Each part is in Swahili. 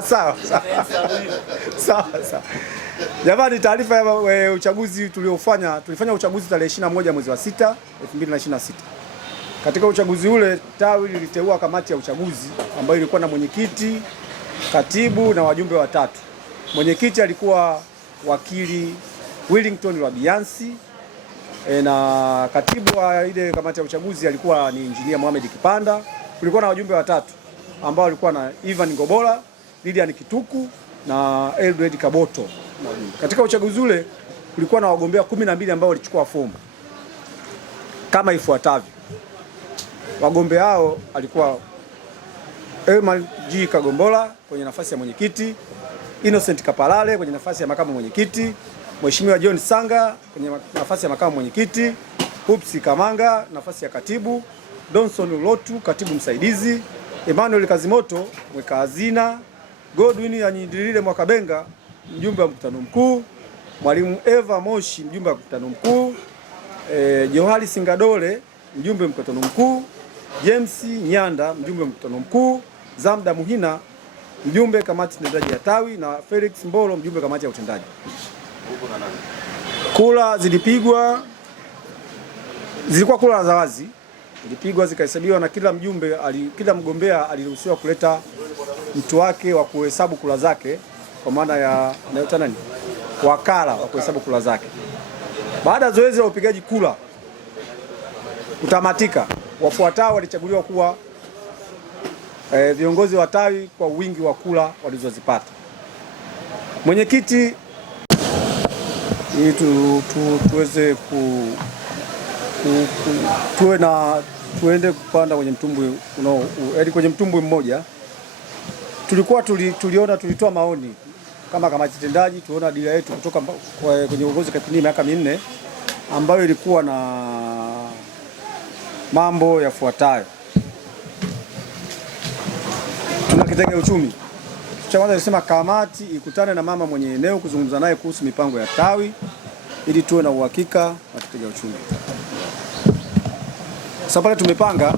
Sawa. Jamani, taarifa ya uchaguzi tulifanya uchaguzi tarehe 21 mwezi wa 6 2026. Katika uchaguzi ule tawi liliteua kamati ya uchaguzi ambayo ilikuwa na mwenyekiti, katibu na wajumbe watatu. Mwenyekiti alikuwa wakili Willington Lwabiansi, na katibu wa ile kamati ya uchaguzi alikuwa ni Engineer Mohamed Kipanda. Kulikuwa na wajumbe watatu ambao walikuwa na Ivan Ngobola, Lilian Kituku na Eldred Kaboto. Katika uchaguzi ule kulikuwa na wagombea 12 ambao walichukua fomu kama ifuatavyo. Wagombea hao alikuwa Elman G. Kagombola kwenye nafasi ya mwenyekiti, Innocent Kapalale kwenye nafasi ya makamu mwenyekiti, Mheshimiwa John Sanga kwenye nafasi ya makamu mwenyekiti, Hupsi Kamanga nafasi ya katibu, Donson Lotu katibu msaidizi, Emmanuel Kazimoto mweka hazina, Godwin Anyindilile Mwakabenga mjumbe wa mkutano mkuu, Mwalimu Eva Moshi mjumbe wa mkutano mkuu, Johari Singadole mjumbe wa mkutano mkuu, James Nyanda mjumbe wa mkutano mkuu, Zamda Muhina mjumbe kamati tendaji ya tawi na Felix Mbolo mjumbe kamati ya utendaji. Kura zilipigwa, zilikuwa kura za wazi, zilipigwa zikahesabiwa na kila mgombea aliruhusiwa kuleta mtu wake wa kuhesabu kura zake, kwa maana ya wakala wa kuhesabu kura zake. Baada ya zoezi la upigaji kura kutamatika, wafuatao walichaguliwa kuwa viongozi wa tawi kwa wingi wa kura walizozipata. Mwenyekiti, ili tuweze tuende kupanda kwenye mtumbwi kwenye mtumbwi mmoja. Tulitoa maoni kama kamati tendaji, tuona dira yetu kutoka kwenye uongozi kipindi miaka 4 ambayo ilikuwa na mambo yafuatayo. Tuna kitega uchumi. Cha kwanza nilisema kamati ikutane na mama mwenye eneo kuzungumza naye kuhusu mipango ya tawi ili tuwe na uhakika wa kitega uchumi. Sasa pale tumepanga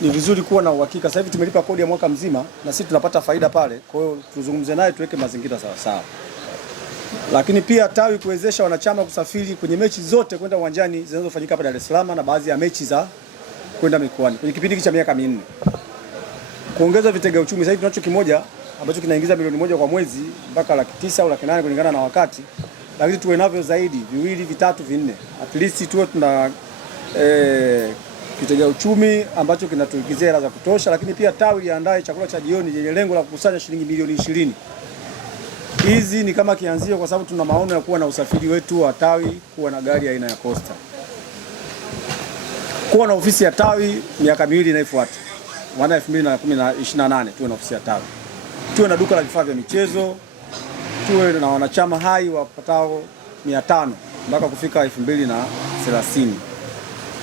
ni vizuri kuwa na uhakika. Sasa hivi tumelipa kodi ya mwaka mzima na sisi tunapata faida pale. Kwa hiyo tuzungumze naye tuweke mazingira sawa sawa. Lakini pia tawi kuwezesha wanachama kusafiri kwenye mechi zote kwenda uwanjani zinazofanyika hapa Dar es Salaam na baadhi ya mechi za kwenda mikoani kwenye kipindi cha miaka 4. Kuongeza vitega uchumi. Sasa hivi tunacho kimoja ambacho kinaingiza milioni 1 kwa mwezi mpaka 900,000 au 800,000 kulingana na wakati. Lakini tuwe navyo zaidi 2, 3, 4. At least tuwe tuna kitega uchumi ambacho kinatuingizia hela za kutosha. Lakini pia tawi liandae chakula cha jioni yenye lengo la kukusanya shilingi milioni 20. Hizi ni kama kianzio, kwa sababu tuna maono ya kuwa na usafiri wetu wa tawi kuwa na gari aina ya Costa. Kuwa na ofisi ya tawi miaka 2 inayofuata. Maana 2028 tuwe na ofisi ya tawi. Tuwe na duka la vifaa vya michezo. Tuwe na wanachama hai wapatao 500 mpaka kufika 2030.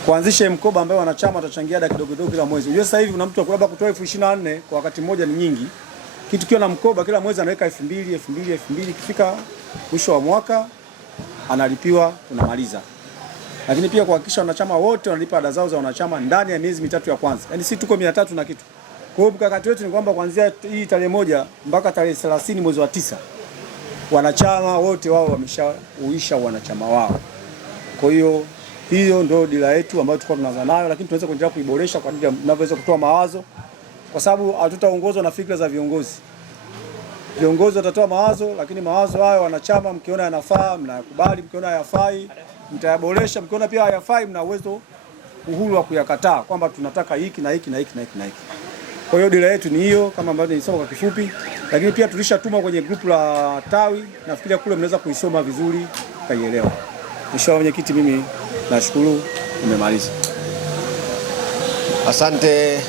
Kuanzisha mkoba ambayo wanachama watachangia ada kidogo kidogo kila mwezi. Unajua sasa hivi kuna mtu labda kutoa 24,000 kwa wakati mmoja ni nyingi. Kitu kiwa na mkoba kila mwezi anaweka 2,000 ikifika mwisho wa mwaka analipiwa, tunamaliza. Lakini pia kuhakikisha wanachama wote wanalipa ada zao za wanachama ndani ya miezi 3 ya kwanza. Yaani sisi tuko 300 na kitu. Kwa hiyo mkakati wetu ni kwamba kuanzia hii tarehe 1 mpaka tarehe 30 mwezi wa 9 wanachama wote wao wameshauisha wanachama wao. Kwa hiyo hiyo ndio dira yetu ambayo tulikuwa tunaanza nayo, lakini tunaweza kuendelea kuiboresha kwa kadri tunavyoweza kutoa mawazo, kwa sababu hatutaongozwa na fikra za viongozi. Viongozi watatoa mawazo, lakini mawazo hayo wanachama mkiona yanafaa mnayakubali, mkiona hayafai mtayaboresha, mkiona pia hayafai mna uwezo uhuru wa kuyakataa kwamba tunataka hiki na hiki na hiki na hiki na hiki. Kwa hiyo dira yetu ni hiyo kama ambavyo nilisema kwa kifupi, lakini pia tulishatuma kwenye grupu la tawi, nafikiria kule mnaweza kuisoma vizuri kaielewa. Mheshimiwa Mwenyekiti, mimi nashukuru, nimemaliza. Asante.